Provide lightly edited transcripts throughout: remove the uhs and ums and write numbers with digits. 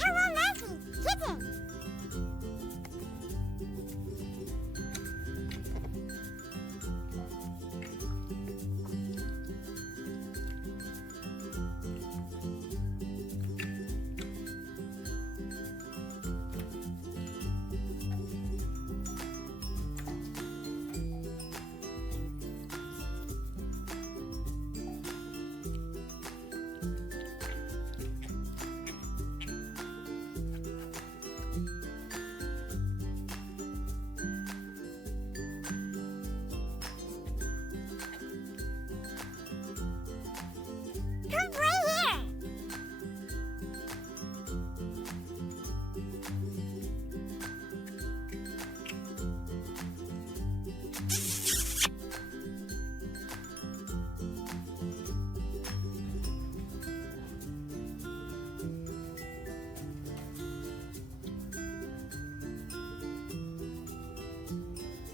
Hello, Nancy. Kitten. Come play here.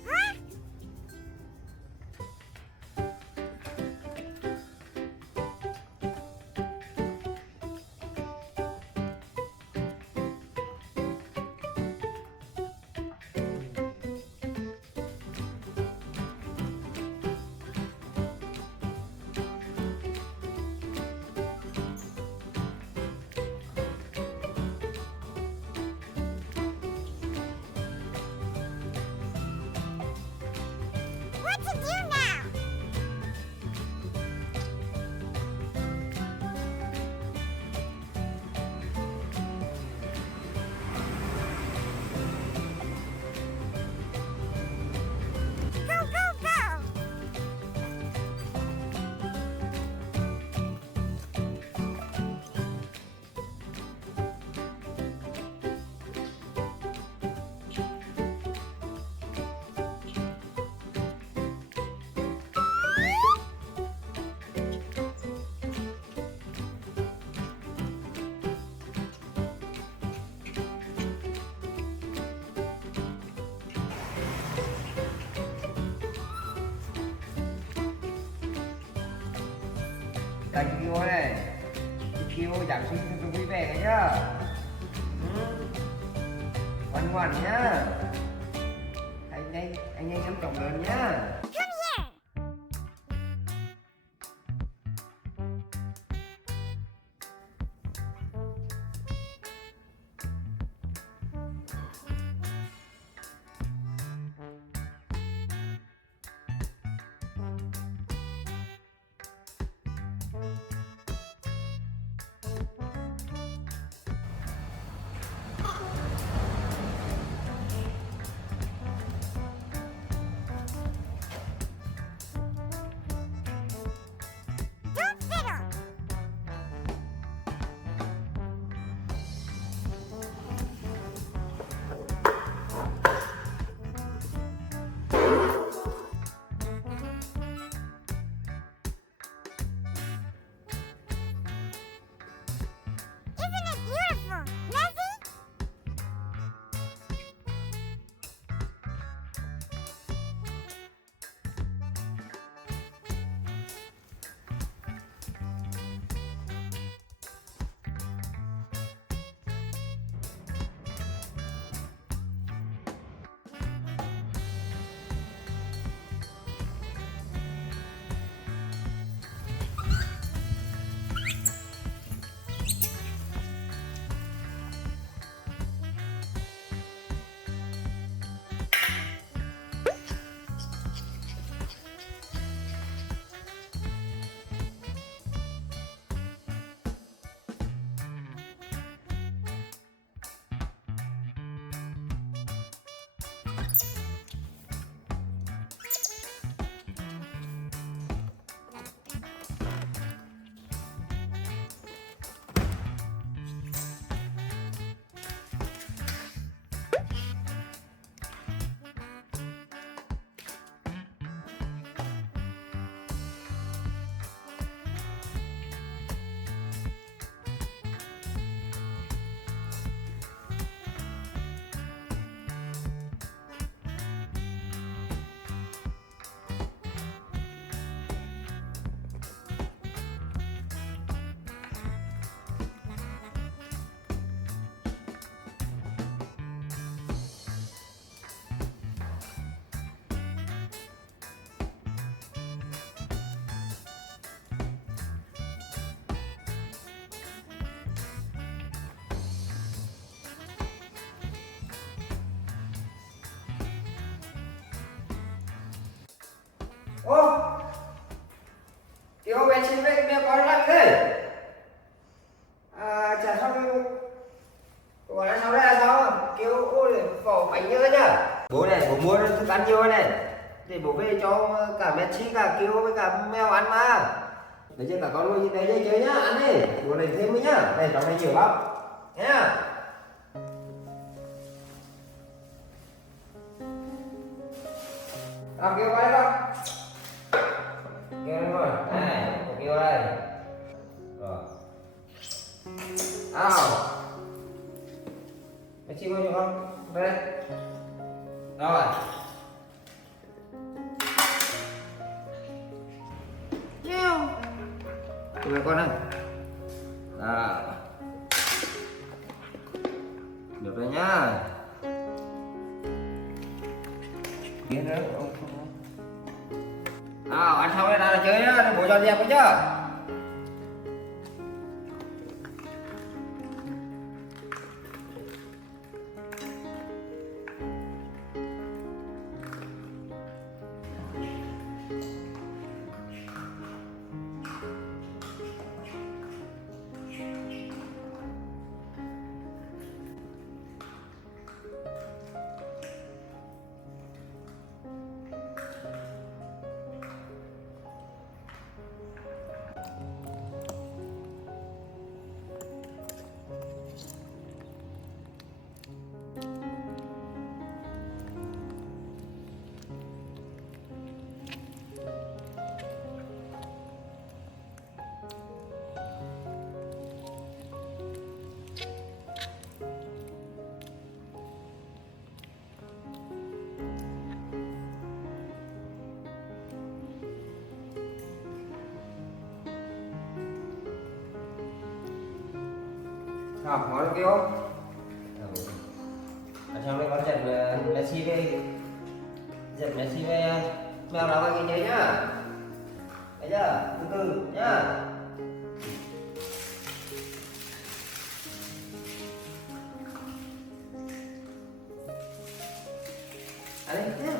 Huh? What to do now? Go, go, go! Là Kiều này, Kiều Giáng sinh thật vui vẻ nhá. Ngoan ngoan nhá. Anh em trọng lớn nhá. Come here. cho cả Messi cả Kiêu với cả mèo ăn mà. Để cho cả con nuôi đây chơi chơi nhá, ăn đi. Đùa này thêm đi nhá. Đây trong này nhiều lắm. Nhá. Nào Kiêu vào đây đâu. Kiêu đây rồi. Này, Kiêu đây. Rồi. Nào. Messi bao nhiêu không? Đây. Rồi. Nheo. Tụi con ơi. À. Được rồi nhá. Kia nữa ông không. Nào, ăn xong đây ra chơi nhá, bố cho dẹp với chưa? Học món kia không? Ở trong đây có giật Messi với mèo nào anh chơi nhá. Thấy chưa? Từ từ nhá. Ăn đi.